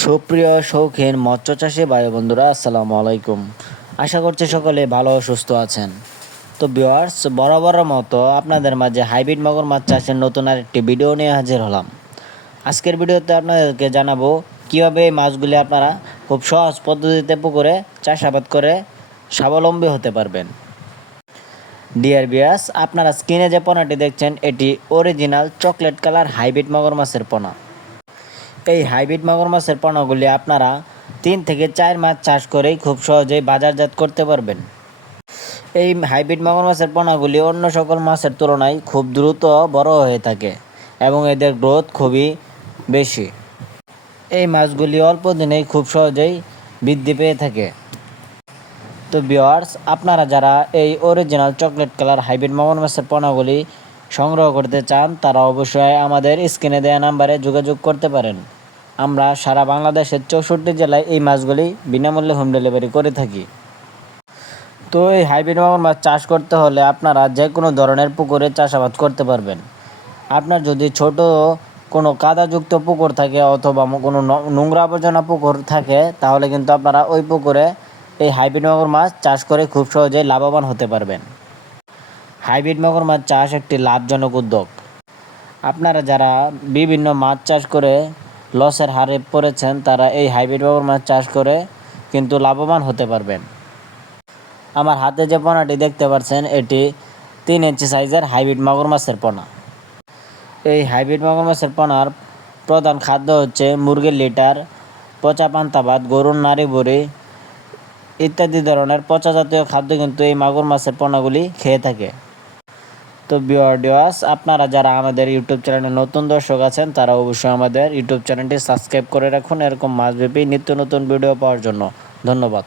সুপ্রিয় শৌখিন মৎস্য চাষী ভাই বন্ধুরা, আসসালামু আলাইকুম। আশা করছি সকলে ভালো ও সুস্থ আছেন। তো ভিউয়ার্স, বরাবরের মতো আপনাদের মাঝে হাইব্রিড মাগুর মাছ চাষের নতুন আরেকটি ভিডিও নিয়ে হাজির হলাম। আজকের ভিডিওতে আপনাদেরকে জানাবো কীভাবে এই মাছগুলি আপনারা খুব সহজ পদ্ধতিতে পুকুরে চাষাবাদ করে স্বাবলম্বী হতে পারবেন। ডিয়ার ভিউয়ার্স, আপনারা স্ক্রিনে যে পোনাটি দেখছেন এটি অরিজিনাল চকলেট কালার হাইব্রিড মাগুর মাছের পোনা। এই হাইব্রিড মাগুর মাছের পোনাগুলি আপনারা 3 থেকে 4 মাস চাষ করেই খুব সহজেই বাজারজাত করতে পারবেন। এই হাইব্রিড মাগুর মাছের পোনাগুলি অন্য সকল মাছের তুলনায় খুব দ্রুত বড় হয়ে থাকে এবং এদের গ্রোথ খুবই বেশি। এই মাছগুলি অল্প দিনেই খুব সহজেই বৃদ্ধি পেয়ে থাকে। তো ভিউয়ার্স, আপনারা যারা এই অরিজিনাল চকলেট কালার হাইব্রিড মাগুর মাছের পোনাগুলি সংগ্রহ করতে চান তারা অবশ্যই আমাদের স্ক্রিনে দেওয়া নাম্বারে যোগাযোগ করতে পারেন। আমরা সারা বাংলাদেশের 64 জেলায় এই মাছগুলি বিনামূল্যে হোম ডেলিভারি করে থাকি। তো এই হাইব্রিড মাগুর মাছ চাষ করতে হলে আপনারা যে কোনো ধরনের পুকুরে চাষাবাদ করতে পারবেন। আপনার যদি ছোট কোনো কাদাযুক্ত পুকুর থাকে অথবা কোনো নোংরা আবর্জনা পুকুর থাকে তাহলে কিন্তু আপনারা ওই পুকুরে এই হাইব্রিড মাগুর মাছ চাষ করে খুব সহজেই লাভবান হতে পারবেন। হাইব্রিড মাগুর মাছ চাষ একটি লাভজনক উদ্যোগ। আপনারা যারা বিভিন্ন মাছ চাষ করে লসের হারে পড়েছেন তারা এই হাইব্রিড মাগুর মাছ চাষ করে কিন্তু লাভবান হতে পারবেন। আমার হাতে যে পোনাটি দেখতে পাচ্ছেন এটি 3 ইঞ্চি সাইজের হাইব্রিড মাগুর মাছের পোনা। এই হাইব্রিড মাগুর মাছের পোনার প্রধান খাদ্য হচ্ছে মুরগির লিটার, পচা পান্তা ভাত, গরুর নাড়ি বুড়ি ইত্যাদি ধরনের পচা জাতীয় খাদ্য কিন্তু এই মাগুর মাছের পোনাগুলি খেয়ে থাকে। তো ভিউয়ার্স, আপনারা যারা আমাদের ইউটিউব চ্যানেলে নতুন দর্শক আছেন তারা অবশ্যই আমাদের ইউটিউব চ্যানেলটি সাবস্ক্রাইব করে রাখুন এরকম মাছব্যাপী নিত্য নতুন ভিডিও পাওয়ার জন্য। ধন্যবাদ।